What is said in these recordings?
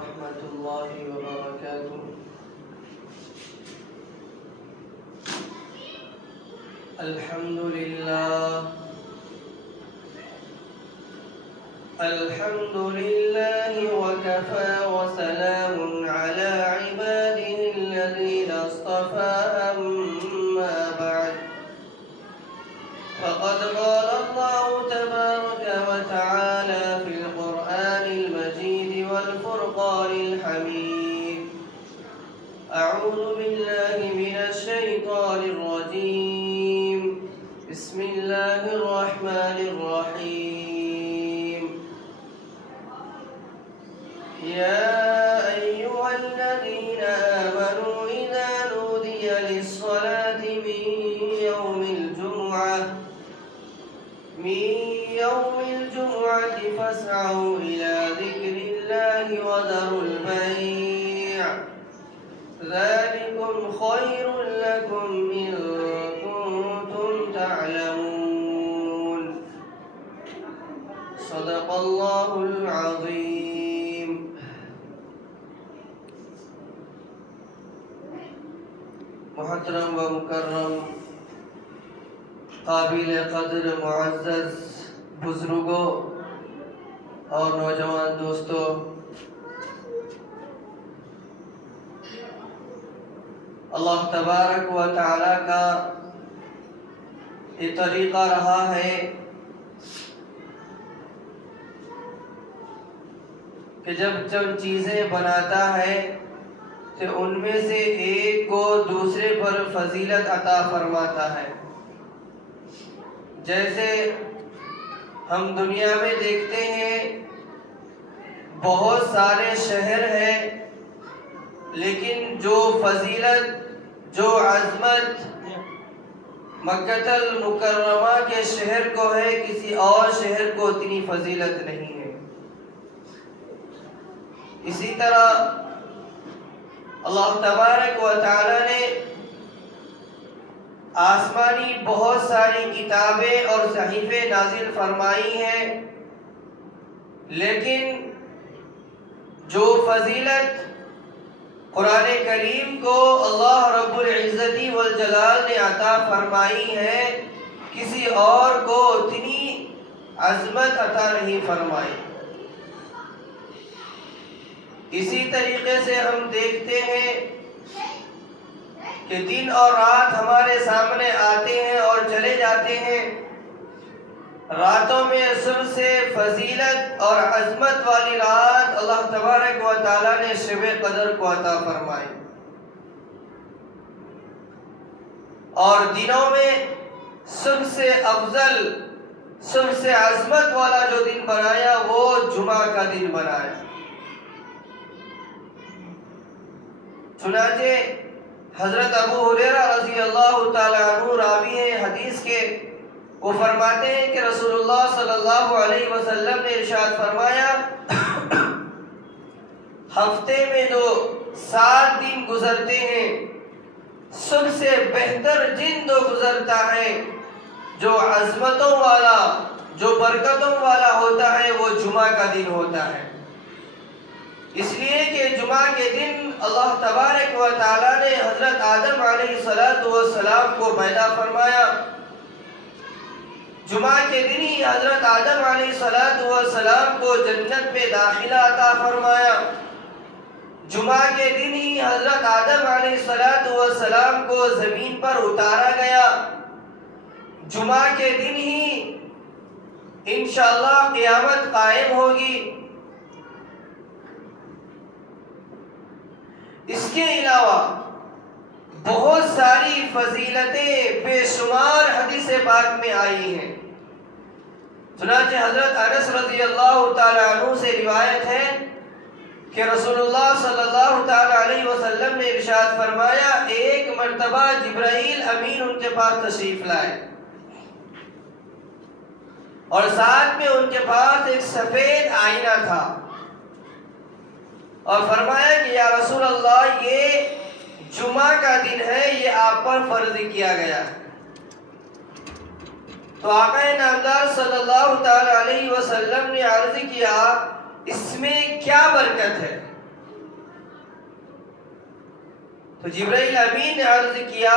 ورحمة الله وبركاته. الحمد لله وكفى وسلام على عباده الذين اصطفى. أما بعد، فقد قال الله تبارك وتعالى في القرآن المجيد والفرقان الحميد: أعوذ بالله من الشيطان الرجيم. بسم الله الرحمن الرحيم. يا أيها الذين آمنوا إذا نودي للصلاة من يوم الجمعة فاسعوا إلى ذكر الله وذروا البيع، ذلكم خير لكم إن كنتم تعلمون. صدق الله العظيم. محترم و مکرم قابل قدر معزز بزرگوں اور نوجوان دوستوں، اللہ تبارک و تعالی کا یہ طریقہ رہا ہے کہ جب چیزیں بناتا ہے تو ان میں سے ایک کو دوسرے پر فضیلت عطا فرماتا ہے. جیسے ہم دنیا میں دیکھتے ہیں بہت سارے شہر ہیں، لیکن جو فضیلت، جو عظمت مکہ المکرمہ کے شہر کو ہے، کسی اور شہر کو اتنی فضیلت نہیں ہے. اسی طرح اللہ تبارک و تعالی نے آسمانی بہت ساری کتابیں اور صحیفے نازل فرمائی ہیں، لیکن جو فضیلت قرآن کریم کو اللہ رب العزت والجلال نے عطا فرمائی ہے، کسی اور کو اتنی عظمت عطا نہیں فرمائی. اسی طریقے سے ہم دیکھتے ہیں کہ دن اور رات ہمارے سامنے آتے ہیں اور چلے جاتے ہیں. راتوں میں سب سے فضیلت اور عظمت والی رات اللہ تبارک و تعالی نے شب قدر کو عطا فرمائی، اور دنوں میں سب سے افضل، سب سے عظمت والا جو دن بنایا وہ جمعہ کا دن بنایا. چنانچہ حضرت ابو ہریرہ رضی اللہ تعالی عنہ راوی ہیں حدیث کے، وہ فرماتے ہیں کہ رسول اللہ صلی اللہ علیہ وسلم نے ارشاد فرمایا: ہفتے میں جو 7 دن گزرتے ہیں، سب سے بہتر دن جو گزرتا ہے، جو عظمتوں والا، جو برکتوں والا ہوتا ہے، وہ جمعہ کا دن ہوتا ہے. اس لیے کہ جمعہ کے دن اللہ تبارک و تعالی نے حضرت آدم علیہ السلام کو پیدا فرمایا. جمعہ کے دن ہی حضرت آدم علیہ السلام کو جنت میں داخلہ عطا فرمایا. جمعہ کے دن ہی حضرت آدم علیہ السلام کو زمین پر اتارا گیا. جمعہ کے دن ہی انشاءاللہ قیامت قائم ہوگی. اس کے علاوہ بہت ساری فضیلتیں بے شمار حدیث پاک میں آئی ہیں. چنانچہ حضرت انس رضی اللہ تعالی عنہ سے روایت ہے کہ رسول اللہ صلی اللہ تعالی علیہ وسلم نے ارشاد فرمایا: ایک مرتبہ جبرائیل امین ان کے پاس تشریف لائے، اور ساتھ میں ان کے پاس ایک سفید آئینہ تھا، اور فرمایا کہ یا رسول اللہ، یہ جمعہ کا دن ہے، یہ آپ پر فرض کیا گیا ہے. تو آقا نامدار صلی اللہ تعالی علیہ وسلم نے عرض کیا اس میں کیا برکت ہے؟ تو جبرائیل امین نے عرض کیا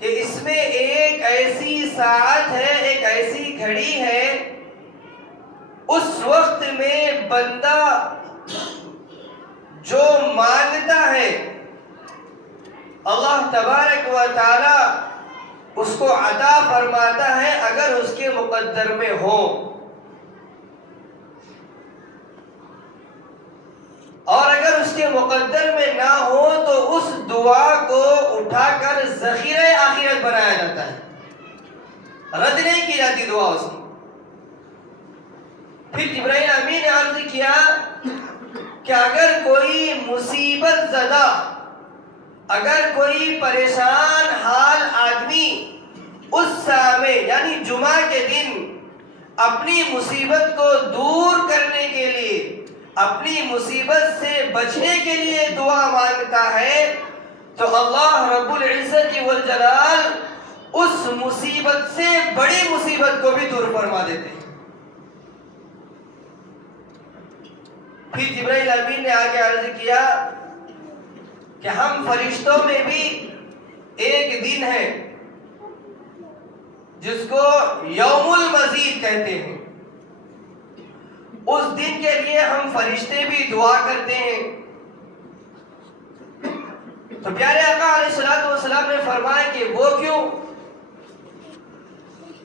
کہ اس میں ایک ایسی ساعت ہے، ایک ایسی گھڑی ہے، اس وقت میں بندہ جو مانگتا ہے اللہ تبارک و تعالی اس کو عطا فرماتا ہے اگر اس کے مقدر میں ہو، اور اگر اس کے مقدر میں نہ ہو تو اس دعا کو اٹھا کر ذخیرہ آخرت بنایا جاتا ہے، رد نہیں کی جاتی دعا اس کی۔ پھر جبرائیل امین نے عرض کیا کہ اگر کوئی مصیبت زدہ، اگر کوئی پریشان حال آدمی اس سامے یعنی جمعہ کے دن اپنی مصیبت کو دور کرنے کے لیے، اپنی مصیبت سے بچنے کے لیے دعا مانگتا ہے تو اللہ رب العزت والجلال اس مصیبت سے بڑی مصیبت کو بھی دور فرما دیتے ہیں۔ پھر جبرائیل امین نے آگے عرض کیا کہ ہم فرشتوں میں بھی ایک دن ہے جس کو یوم المزید کہتے ہیں، اس دن کے لیے ہم فرشتے بھی دعا کرتے ہیں۔ تو پیارے آقا علیہ الصلوۃ والسلام نے فرمایا کہ وہ کیوں؟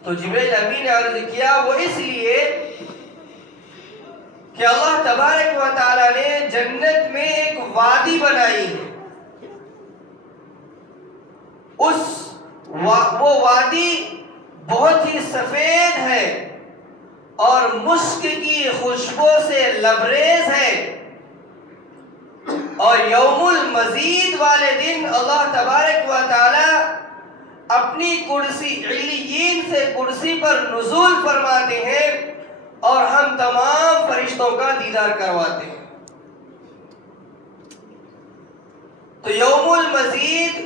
تو جبرائیل امین نے عرض کیا وہ اس لیے کہ اللہ تبارک و تعالی نے جنت میں ایک وادی بنائی ہے، وہ وادی بہت ہی سفید ہے اور مشک کی خوشبو سے لبریز ہے، اور یوم المزید والے دن اللہ تبارک و تعالی اپنی کرسی علیین سے کرسی پر نزول فرماتے ہیں اور ہم تمام فرشتوں کا دیدار کرواتے ہیں۔ تو یوم المزید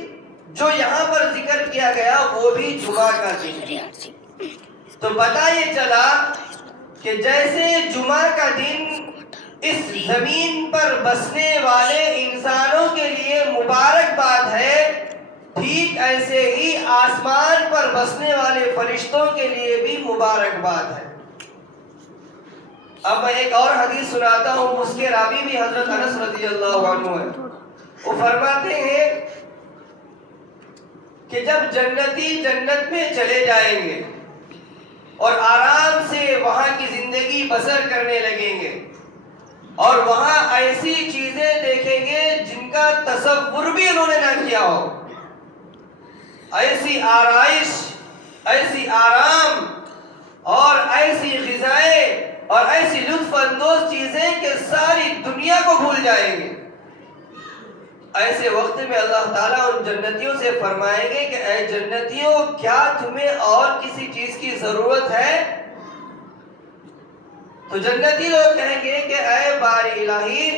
جو یہاں پر ذکر کیا گیا وہ بھی جمعہ کا دن ہے۔ تو پتہ یہ چلا کہ جیسے جمعہ کا دن اس زمین پر بسنے والے انسانوں کے لیے مبارکباد ہے، ٹھیک ایسے ہی آسمان پر بسنے والے فرشتوں کے لیے بھی مبارکباد ہے۔ اب میں ایک اور حدیث سناتا ہوں، اس کے راوی بھی حضرت انس رضی اللہ عنہ ہے۔ وہ فرماتے ہیں کہ جب جنتی جنت میں چلے جائیں گے اور آرام سے وہاں کی زندگی بسر کرنے لگیں گے اور وہاں ایسی چیزیں دیکھیں گے جن کا تصور بھی انہوں نے نہ کیا ہو، ایسی آرائش، ایسی آرام اور ایسی غذائیں اور ایسی لطف اندوز چیزیں کہ ساری دنیا کو بھول جائیں گے۔ ایسے وقت میں اللہ تعالیٰ ان جنتیوں سے فرمائیں گے کہ اے جنتیوں، کیا تمہیں اور کسی چیز کی ضرورت ہے؟ تو جنتی لوگ کہیں گے کہ اے باری الہی،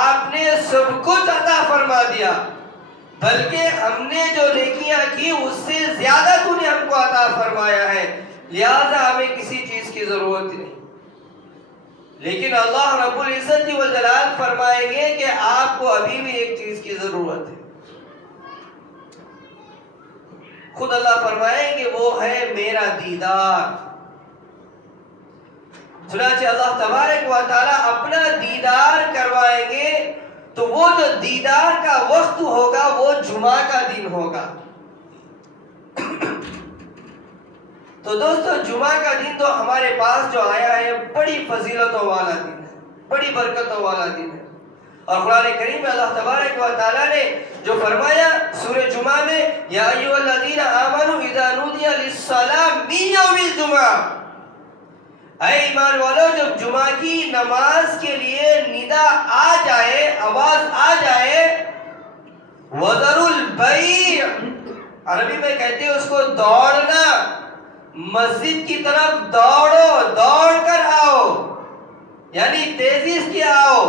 آپ نے سب کچھ عطا فرما دیا، بلکہ ہم نے جو نیکیاں کی اس سے زیادہ تو نے ہم کو عطا فرمایا ہے، لہذا ہمیں کسی چیز کی ضرورت نہیں۔ لیکن اللہ رب العزت والجلال فرمائیں گے کہ آپ کو ابھی بھی ایک چیز کی ضرورت ہے۔ خود اللہ فرمائیں کہ وہ ہے میرا دیدار۔ چنانچہ اللہ تبارک و تعالی اپنا دیدار کروائیں گے، تو وہ جو دیدار کا وقت ہوگا وہ جمعہ کا دن ہوگا۔ تو دوستو، جمعہ کا دن تو ہمارے پاس جو آیا ہے بڑی فضیلتوں والا دن ہے، بڑی برکتوں والا دن ہے، اور قرآن کریم میں اللہ تبارک و تعالی نے جو فرمایا سورہ جمعہ میں، یا ایھا الذین آمنوا اذا نودی للصلاۃ من یوم الجمعہ، اے ایمان والو، جب جمعہ کی نماز کے لیے ندا آ جائے، آواز آ جائے، وذروا البیع، عربی میں کہتے ہیں اس کو دوڑنا، مسجد کی طرف دوڑو، دوڑ کر آؤ، یعنی تیزی سے آؤ۔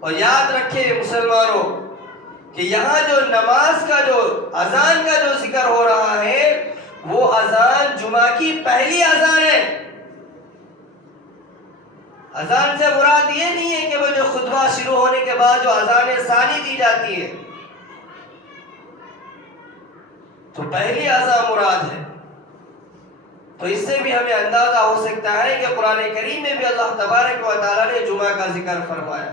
اور یاد رکھے مسلمانوں کہ یہاں جو نماز کا جو اذان کا جو ذکر ہو رہا ہے وہ اذان جمعہ کی پہلی اذان ہے۔ اذان سے مراد یہ نہیں ہے کہ وہ جو خطبہ شروع ہونے کے بعد جو اذان ثانی دی جاتی ہے تو پہلی اذان مراد ہے. تو اس سے بھی ہمیں اندازہ ہو سکتا ہے کہ قرآن کریم میں بھی اللہ تبارک و تعالیٰ نے جمعہ کا ذکر فرمایا.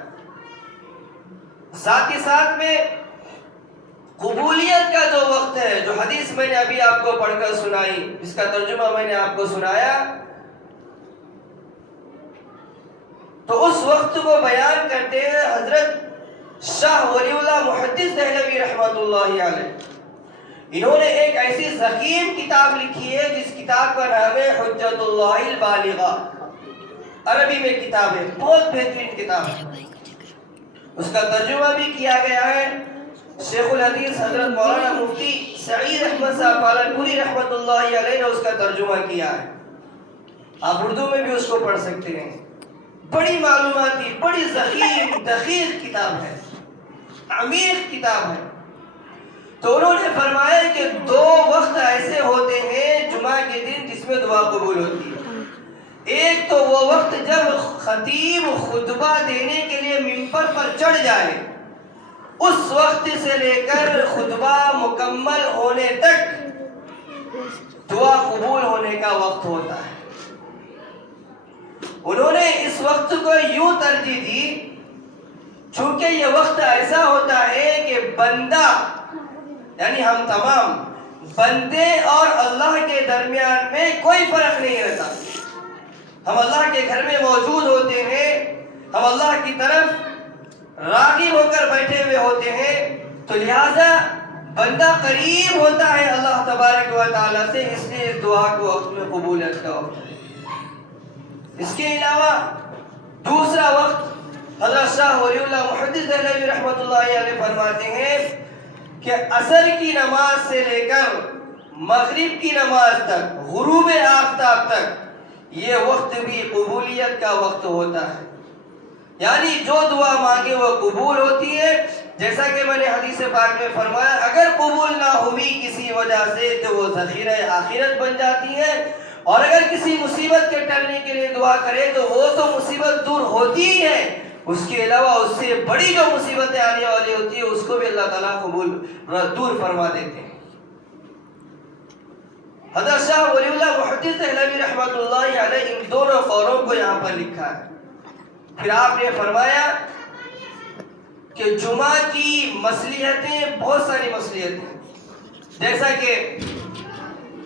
ساتھ ہی ساتھ میں قبولیت کا جو وقت ہے، جو حدیث میں نے ابھی آپ کو پڑھ کر سنائی، جس کا ترجمہ میں نے آپ کو سنایا، تو اس وقت کو بیان کرتے ہیں حضرت شاہ ولی اللہ محدث دہلوی رحمۃ اللہ علیہ. انہوں نے ایک ایسی ضخیم کتاب لکھی ہے جس کتاب کا نام ہے حجت اللہ البالغہ. عربی میں کتاب ہے، بہت بہترین کتاب ہے. اس کا ترجمہ بھی کیا گیا ہے. شیخ الحدیث حضرت مولانا مفتی سعید احمد صاحب پالنپوری رحمۃ اللہ علیہ نے اس کا ترجمہ کیا ہے. آپ اردو میں بھی اس کو پڑھ سکتے ہیں. بڑی معلوماتی، بڑی ضخیم دقیق کتاب ہے، عمیق کتاب ہے. تو انہوں نے فرمایا کہ 2 وقت ایسے ہوتے ہیں جمعہ کے دن جس میں دعا قبول ہوتی ہے. ایک تو وہ وقت جب خطیب خطبہ دینے کے لیے ممبر پر چڑھ جائے، اس وقت سے لے کر خطبہ مکمل ہونے تک دعا قبول ہونے کا وقت ہوتا ہے. انہوں نے اس وقت کو یوں ترجیح دی چونکہ یہ وقت ایسا ہوتا ہے کہ بندہ، یعنی ہم تمام بندے اور اللہ کے درمیان میں کوئی فرق نہیں رہتا. ہم اللہ کے گھر میں موجود ہوتے ہیں، ہم اللہ کی طرف راغب ہو کر بیٹھے ہوئے ہوتے ہیں، تو لہذا بندہ قریب ہوتا ہے اللہ تبارک و تعالیٰ سے، اس لیے اس دعا کو وقت میں قبولیت کا وقت ہے. اس کے علاوہ دوسرا وقت حضرت شاہ ولی اللہ محدث دہلوی رحمۃ اللہ علیہ فرماتے ہیں کہ عصر کی نماز سے لے کر مغرب کی نماز تک، غروب آفتاب تک، یہ وقت بھی قبولیت کا وقت ہوتا ہے. یعنی جو دعا مانگے وہ قبول ہوتی ہے. جیسا کہ میں نے حدیث پاک میں فرمایا، اگر قبول نہ ہوئی کسی وجہ سے تو وہ ذخیرہ آخرت بن جاتی ہے، اور اگر کسی مصیبت کے ٹلنے کے لیے دعا کرے تو وہ تو مصیبت دور ہوتی ہی ہے، اس کے علاوہ اس سے بڑی جو مصیبتیں آنے والی ہوتی ہیں اس کو بھی اللہ تعالیٰ قبول دور فرما دیتے ہیں. حضرت شاہ ولی اللہ محدث دہلوی رحمۃ اللہ علیہ ان دونوں قولوں کو یہاں پر لکھا ہے. پھر آپ نے فرمایا کہ جمعہ کی مصلحتیں بہت ساری مصلحتیں، جیسا کہ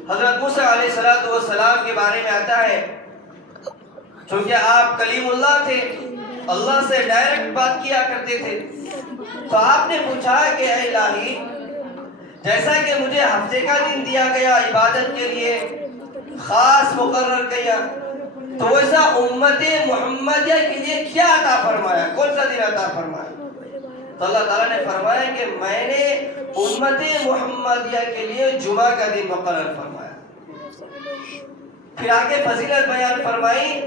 حضرت موسیٰ علیہ السلام کے بارے میں آتا ہے، چونکہ آپ کلیم اللہ تھے، اللہ سے ڈائریکٹ بات کیا کرتے تھے، تو آپ نے پوچھا کہ اے الہی، جیسا کہ مجھے ہفتے کا دن دیا گیا عبادت کے لیے، خاص مقرر کیا، تو ویسا امت محمدیہ کے لیے کیا عطا فرمایا، کون سا دن عطا فرمایا؟ تو اللہ تعالیٰ نے فرمایا کہ میں نے امت محمدیہ کے لیے جمعہ کا دن مقرر فرمایا. پھر آگے فضیلت بیان فرمائی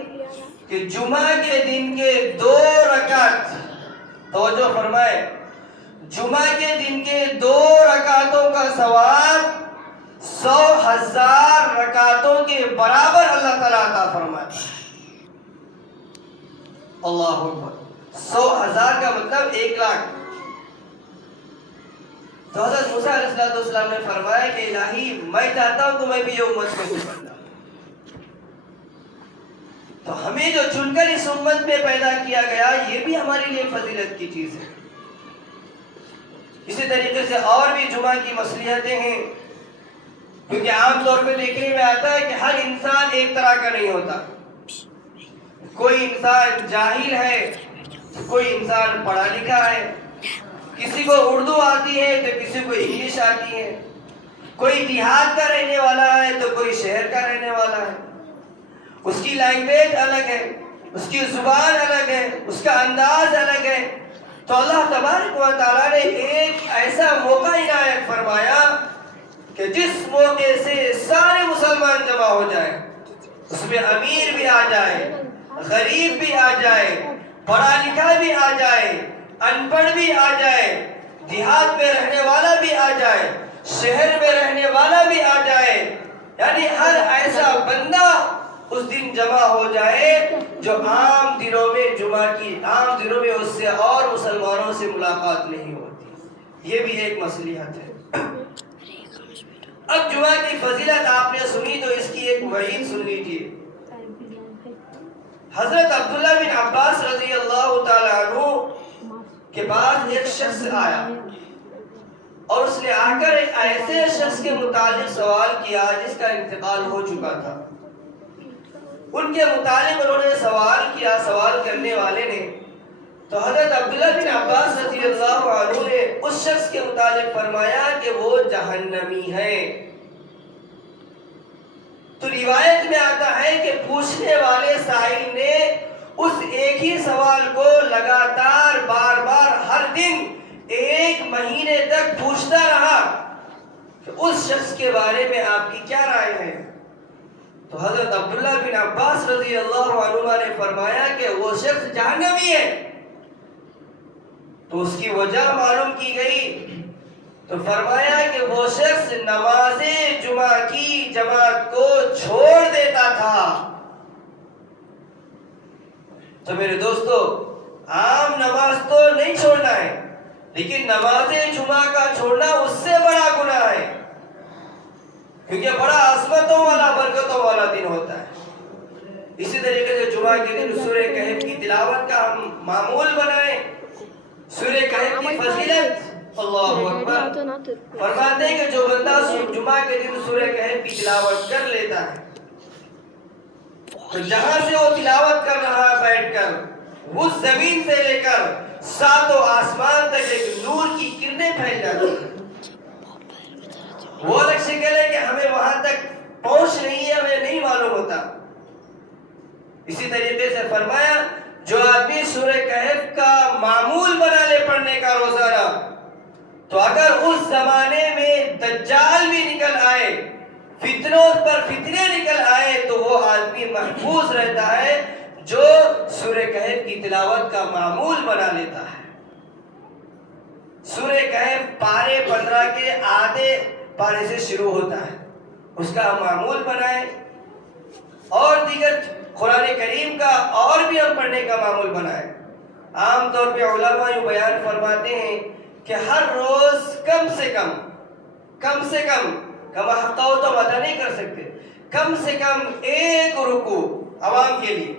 کہ جمعہ کے دن کے 2 رکعت، توجہ فرمائے، جمعہ کے دن کے 2 رکعتوں کا ثواب 100,000 رکعتوں کے برابر اللہ تعالیٰ عطا فرماتا ہے. اللہ اکبر. 100,000 کا مطلب 1,00,000. تو حضرت موسیٰ علیہ السلام نے فرمایا کہ الہی میں چاہتا ہوں کہ میں بھی یہ امت میں سے بن جاؤں. تو ہمیں جو چن کر اس امت میں پیدا کیا گیا یہ بھی ہمارے لیے فضیلت کی چیز ہے. اسی طریقے سے اور بھی جمعہ کی مصلحتیں ہیں، کیونکہ عام طور پہ دیکھنے میں آتا ہے کہ ہر انسان ایک طرح کا نہیں ہوتا. کوئی انسان جاہل ہے، کوئی انسان پڑھا لکھا ہے، کسی کو اردو آتی ہے تو کسی کو انگلش آتی ہے، کوئی دیہات کا رہنے والا ہے تو کوئی شہر کا رہنے والا ہے. اس کی لینگویج الگ ہے، اس کی زبان الگ ہے، اس کا انداز الگ ہے. تو اللہ تبارک و تعالیٰ نے ایک ایسا موقع عنایت فرمایا کہ جس موقع سے سارے مسلمان جمع ہو جائیں، اس میں امیر بھی آ جائے، غریب بھی آ جائے، پڑھا لکھا بھی آ جائے، ان پڑھ بھی آ جائے، دیہات میں رہنے والا بھی آ جائے، شہر میں رہنے والا بھی آ جائے، یعنی ہر ایسا بندہ اس دن جمع ہو جائے جو عام دن دنوں میں جمعہ کی عام دنوں میں اس سے اور مسلمانوں سے ملاقات نہیں ہوتی. یہ بھی ایک مصلحت ہے. اب جمعہ کی فضیلت آپ نے سنی تو اس کی ایک وعید سن لیجیے. حضرت عبداللہ بن عباس رضی اللہ تعالیٰ عنہ کے پاس ایک شخص آیا اور اس نے آ کر ایک ایسے شخص کے متعلق سوال کیا جس کا انتقال ہو چکا تھا. ان کے متعلق انہوں نے سوال کیا. سوال کرنے والے نے تو حضرت عبداللہ بن عباس رضی اللہ عنہ نے اس شخص کے متعلق فرمایا کہ وہ جہنمی ہے. تو روایت میں آتا ہے کہ پوچھنے والے سائل نے اس ایک ہی سوال کو لگاتار بار بار ہر دن 1 مہینے تک پوچھتا رہا کہ اس شخص کے بارے میں آپ کی کیا رائے ہے. تو حضرت عبداللہ بن عباس رضی اللہ عنہ نے فرمایا کہ وہ شخص جہنمی ہے. تو اس کی وجہ معلوم کی گئی تو فرمایا کہ وہ شخص نماز جمعہ کی جماعت کو چھوڑ دیتا تھا. تو میرے دوستو عام نماز تو نہیں چھوڑنا ہے لیکن نماز جمعہ کا چھوڑنا اس سے بڑا گناہ ہے کیونکہ بڑا عظمتوں والا برکتوں والا دن ہوتا ہے. اسی طریقے سے جمعہ کے دن سورہ کہف کی تلاوت کا ہم معمول بنائیں. سورہ کہف کی فضیلت اللہ اکبر. فرماتے ہیں کہ جو بندہ جمعہ کے دن سورہ کہف کی تلاوت کر لیتا ہے تو جہاں سے وہ تلاوت کر رہا ہے بیٹھ کر اس زمین سے لے کر 7 آسمان تک ایک نور کی کرنیں پھیل جاتی ہیں. وہ الگ شکل ہے کہ ہمیں وہاں تک پہنچ نہیں ہے, ہمیں نہیں معلوم ہوتا. اسی طریقے سے فرمایا جو آدمی سورہ کہف کا معمول بنا لے پڑھنے کا روزانہ تو اگر اس زمانے میں دجال بھی نکل آئے, فتنوں پر فتنے نکل آئے تو وہ آدمی محفوظ رہتا ہے جو سورہ کہف کی تلاوت کا معمول بنا لیتا ہے. سورہ کہف پارے 15 کے آدھے پارے سے شروع ہوتا ہے, اس کا معمول بنائیں اور دیگر قرآن کریم کا اور بھی ہم پڑھنے کا معمول بنائیں. عام طور پہ علماء یہ بیان فرماتے ہیں کہ ہر روز کم سے کم حقہ ہو تو ادا نہیں کر سکتے, کم سے کم 1 رکوع عوام کے لیے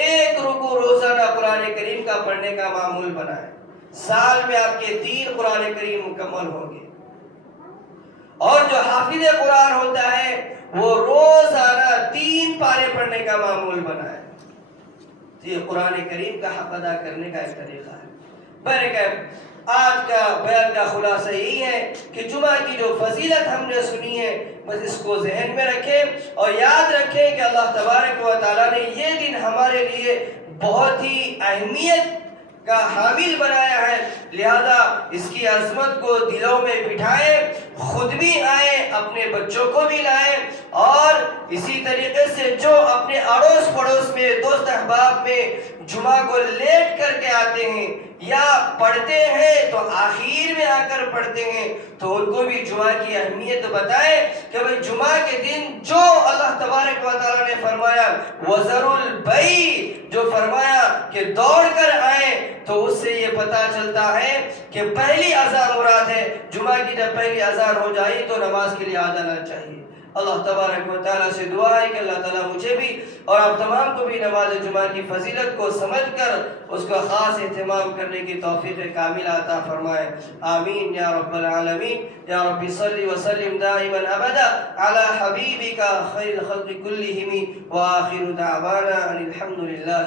1 رکوع روزانہ قرآن کریم کا پڑھنے کا معمول بنائیں. سال میں آپ کے 3 قرآن کریم مکمل ہوں گے. اور جو حافظ قرآن ہوتا ہے وہ روزانہ 3 پارے پڑھنے کا معمول بنائے. یہ قرآن کریم کا حق ادا کرنے کا ایک طریقہ ہے. برکت آج کا بیان کا خلاصہ یہی ہے کہ جمعہ کی جو فضیلت ہم نے سنی ہے بس اس کو ذہن میں رکھیں اور یاد رکھیں کہ اللہ تبارک و تعالیٰ نے یہ دن ہمارے لیے بہت ہی اہمیت کا حامل بنایا ہے. لہذا اس کی عظمت کو دلوں میں بٹھائیں, خود بھی آئیں, اپنے بچوں کو بھی لائیں اور اسی طریقے سے جو اپنے اڑوس پڑوس میں دوست احباب میں جمعہ کو لیٹ کر کے آتے ہیں یا پڑھتے ہیں تو آخر میں آ کر پڑھتے ہیں تو ان کو بھی جمعہ کی اہمیت بتائیں کہ بھئی جمعہ کے دن جو اللہ تبارک و تعالیٰ نے فرمایا وَذَرُوا الْبَيْعَ, جو فرمایا کہ دوڑ کر آئیں, تو اس سے یہ پتہ چلتا ہے کہ پہلی اذان مراد ہے. جمعہ کی جب پہلی اذان ہو جائے تو نماز کے لیے آ جانا چاہیے. اللہ تبارک و تعالیٰ سے دعا ہے کہ اللہ تعالیٰ مجھے بھی اور آپ تمام کو بھی نماز جمعہ کی فضیلت کو سمجھ کر اس کا خاص اہتمام کرنے کی توفیق کاملہ عطا فرمائے. آمین یا رب العالمین. یا رب صلی وسلم دائما ابدا علی حبیبک خیر الخلق کلہم وآخر دعوانا ان الحمد للہ.